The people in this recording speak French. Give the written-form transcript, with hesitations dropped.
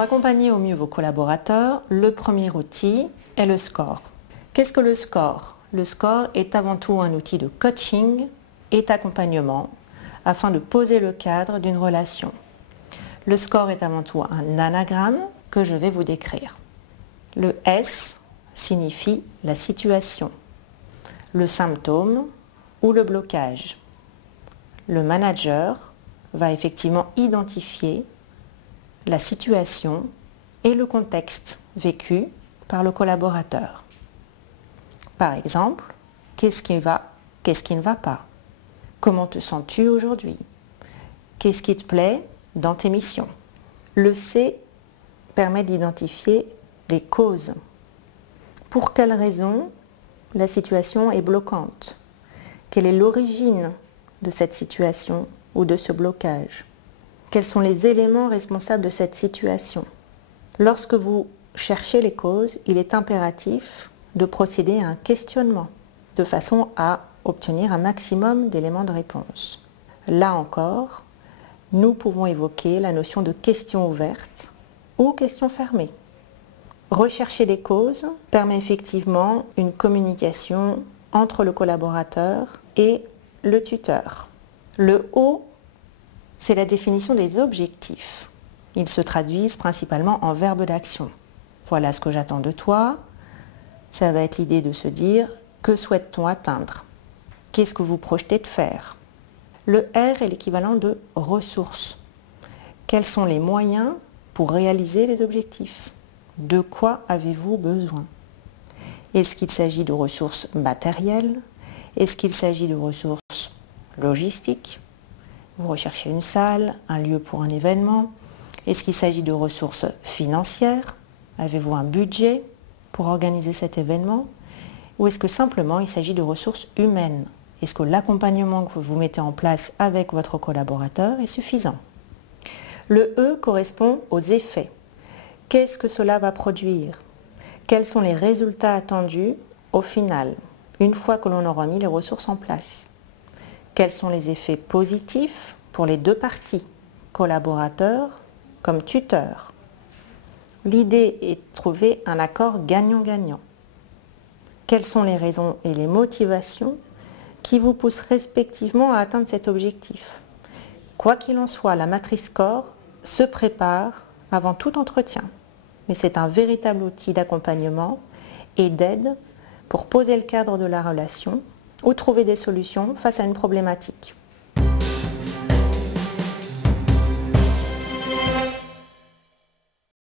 accompagner au mieux vos collaborateurs, le premier outil est le score. Qu'est-ce que le score? Le score est avant tout un outil de coaching et d'accompagnement afin de poser le cadre d'une relation. Le score est avant tout un anagramme que je vais vous décrire. Le S signifie la situation, le symptôme ou le blocage. Le manager va effectivement identifier la situation et le contexte vécu par le collaborateur. Par exemple, qu'est-ce qui ne va pas? Comment te sens-tu aujourd'hui? Qu'est-ce qui te plaît dans tes missions? Le C permet d'identifier les causes. Pour quelles raisons la situation est bloquante? Quelle est l'origine de cette situation ou de ce blocage? Quels sont les éléments responsables de cette situation? Lorsque vous cherchez les causes, il est impératif de procéder à un questionnement de façon à obtenir un maximum d'éléments de réponse. Là encore, nous pouvons évoquer la notion de question ouverte ou question fermée. Rechercher les causes permet effectivement une communication entre le collaborateur et le tuteur. Le O, c'est la définition des objectifs. Ils se traduisent principalement en verbe d'action. Voilà ce que j'attends de toi. Ça va être l'idée de se dire que souhaite-t-on atteindre? Qu'est-ce que vous projetez de faire? Le R est l'équivalent de ressources. Quels sont les moyens pour réaliser les objectifs? De quoi avez-vous besoin? Est-ce qu'il s'agit de ressources matérielles? Est-ce qu'il s'agit de ressources logistiques? Vous recherchez une salle, un lieu pour un événement. Est-ce qu'il s'agit de ressources financières? Avez-vous un budget pour organiser cet événement? Ou est-ce que simplement il s'agit de ressources humaines? Est-ce que l'accompagnement que vous mettez en place avec votre collaborateur est suffisant? Le E correspond aux effets. Qu'est-ce que cela va produire? Quels sont les résultats attendus au final, une fois que l'on aura mis les ressources en place? Quels sont les effets positifs pour les deux parties, collaborateurs comme tuteurs? L'idée est de trouver un accord gagnant-gagnant. Quelles sont les raisons et les motivations qui vous poussent respectivement à atteindre cet objectif? Quoi qu'il en soit, la matrice score se prépare avant tout entretien. Mais c'est un véritable outil d'accompagnement et d'aide pour poser le cadre de la relation ou trouver des solutions face à une problématique.